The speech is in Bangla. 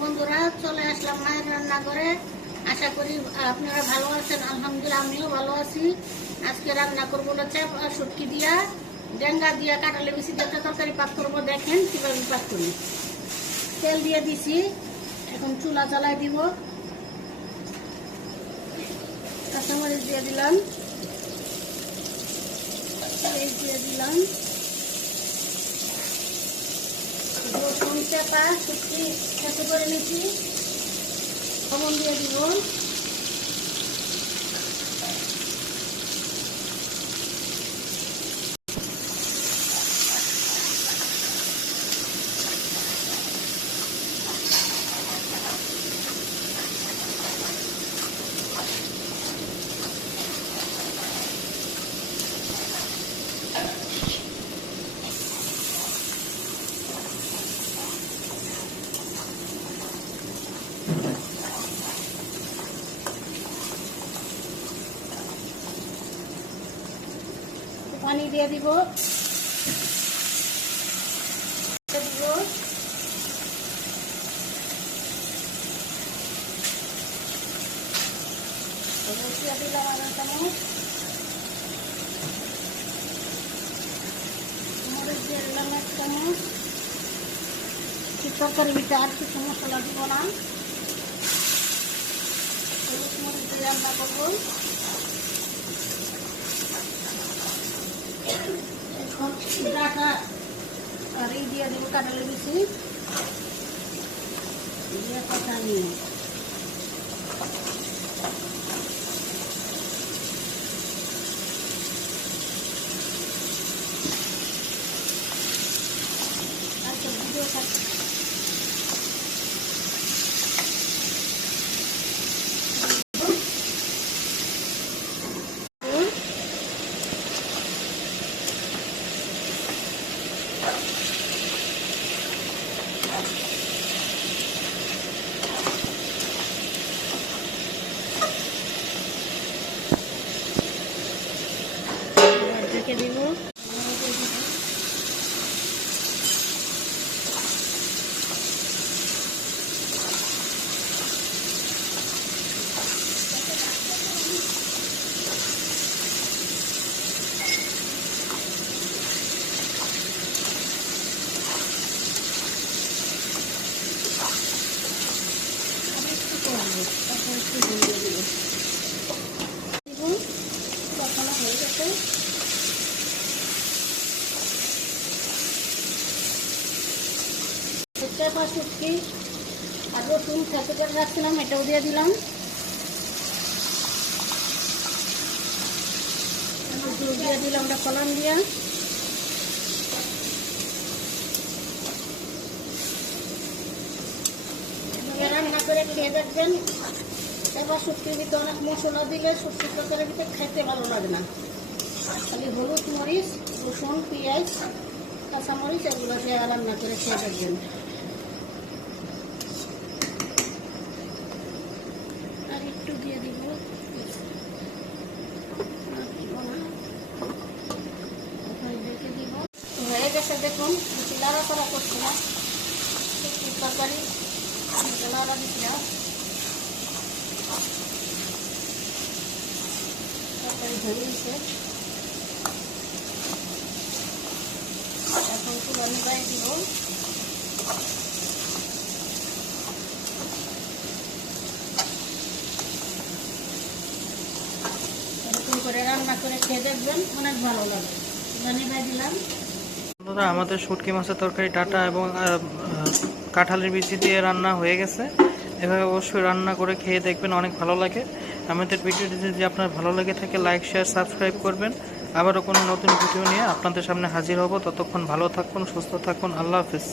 বন্ধুরা, চলে আসলাম মায়ের রান্না করে আশা করি আপনারা ভালো আছেন। আলহামদুলিল্লাহ, আমিও ভালো আছি। আজকে রান্না করব চাপ শুটকি দিয়া। ডেঙ্গা দিয়া কাটালে বেশি একটা তরকারি পাক করব, দেখেন কীভাবে পাক করি। তেল দিয়ে দিছি। এখন চুলা জ্বালাই দিব। কাঁচামরিচ দিয়ে দিলাম। দিয়ে দিলাম রসুন চেপা শুটকি সাথে করে নিচ্ছি অমন দিয়ে দিব। পানি দিয়ে দিব। দিব। দিলাম দিলাম কি তরকারি ভিতরে আর কিছু মশলা দিব না। হলুদ মরিচ দিয়ে রান্না এখন ডাটা আর এই দিয়ে দেবো কাটালে বেশি দিয়ে কথা নিয়ে ঢেকে দিব আমি একটু করব তারপর একটু নুন দিয়ে দিব দেখুন কখনো হয়ে গেছে চেপা শুটকি আর রসুন খেতে করে রাখছিলাম, এটাও দিয়ে দিলাম। দিয়ে দিলাম ওটা কলাম দিয়া। রান্না করে খেয়ে দেখবেন এবার শুটকির ভিতরে অনেক মশলা দিলে শুটকির তরকারির ভিতরে খাইতে ভালো লাগে না। খালি হলুদ মরিচ, রসুন, পেঁয়াজ, কাঁচামরিচ, এগুলো দিয়ে রান্না করে খেয়ে দেখবেন আর একটু দিয়ে দিব আর দিব না। ওখানে রেখে দিব। গেছে দেখুন বেশি লাড়াচাড়া করছি না। তরকারি লাড়া দিচ্ছিলাম তরকারি ধরে দিছে এখন তুলে নিবাই দিব। করে রান্না করে খেয়ে দেখবেন, অনেক ভালো লাগে। নিবাই দিলাম। বন্ধুরা আমাদের শুটকি মাছের তরকারি, ডাটা এবং কাঁঠালের বিচি দিয়ে রান্না হয়ে গেছে। এভাবে অবশ্যই রান্না করে খেয়ে দেখবেন, অনেক ভালো লাগে। আমাদের ভিডিওটি যদি আপনার ভালো লাগে থাকে, লাইক, শেয়ার, সাবস্ক্রাইব করবেন। আবারও কোনো নতুন ভিডিও নিয়ে আপনাদের সামনে হাজির হব। ততক্ষণ ভালো থাকুন, সুস্থ থাকুন। আল্লাহ হাফিজ।